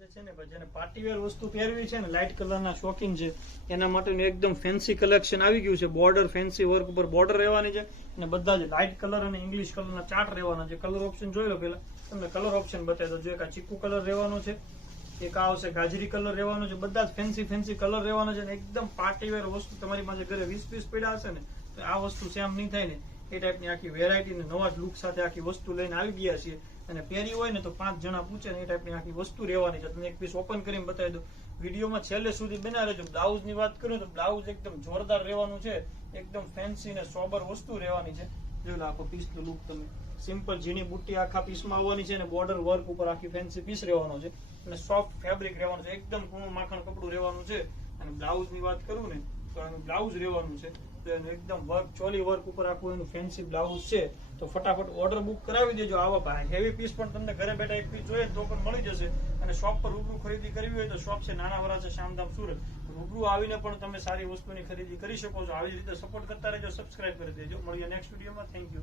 છે ને જેને પાર્ટીવેર વસ્તુ પહેરવી છે ને, લાઇટ કલરના શોખીન છે એના માટેનું એકદમ ફેન્સી કલેક્શન આવી ગયું છે. બોર્ડર ફેન્સી વર્ક ઉપર બોર્ડર રહેવાની છે અને બધા જ લાઇટ કલર અને ઇંગ્લિશ કલરના ચાર્ટ રહેવાના છે. કલર ઓપ્શન જોઈ લો. પેલા તમને કલર ઓપ્શન બતાવી દો. જો એક આ ચીકુ કલર રહેવાનો છે, એક આ આવશે ગાજરી કલર રહેવાનો છે. બધા જ ફેન્સી કલર રહેવાનો છે. એકદમ પાર્ટીવેર વસ્તુ તમારી પાસે ઘરે 20 પીસ પડ્યા હશે ને તો આ વસ્તુ સેમ નહીં થાય ને એ ટાઈપની આખી વેરાયટી ને નવા જ લુક સાથે આખી વસ્તુ લઈને આવી ગયા છીએ. અને પહેરી હોય ને તો 5 જણા પૂછે ને એ ટાઈપની આખી વસ્તુ રહેવાની છે. તમને એક પીસ ઓપન કરીને બતાવી દો. વિડીયોમાં છેલ્લે સુધી બના રહેજો. બ્લાઉઝ ની વાત કરું તો બ્લાઉઝ એકદમ જોરદાર રહેવાનું છે. એકદમ ફેન્સી ને સોબર વસ્તુ રહેવાની છે. જોઈ લો આખો પીસ નો લુક તમે. સિમ્પલ ઝીણી બુટ્ટી આખા પીસમાં આવવાની છે અને બોર્ડર વર્ક ઉપર આખી ફેન્સી પીસ રહેવાનો છે અને સોફ્ટ ફેબ્રિક રહેવાનું છે. એકદમ કૂણું માખણ કપડું રહેવાનું છે. અને બ્લાઉઝ ની વાત કરું ને તો એનું બ્લાઉઝ રહેવાનું છે. તો એનું એકદમ વર્ક ચોલી વર્ક ઉપર આખું એનું ફેન્સી બ્લાઉઝ છે. તો ફટાફટ ઓર્ડર બુક કરાવી દેજો. આવા હેવી પીસ પણ તમને ઘરે બેઠા એક પીસ જોઈએ તો પણ મળી જશે. અને શોપ પર રૂબરૂ ખરીદી કરવી હોય તો શોપ છે નાના વરાછા શામધામ સુરત. રૂબરૂ આવીને પણ તમે સારી વસ્તુની ખરીદી કરી શકો છો. આવી જ રીતે સપોર્ટ કરતા રહેજો. સબસ્ક્રાઇબ કરી દેજો. મળીએ નેક્સ્ટ વિડીયોમાં. Thank you.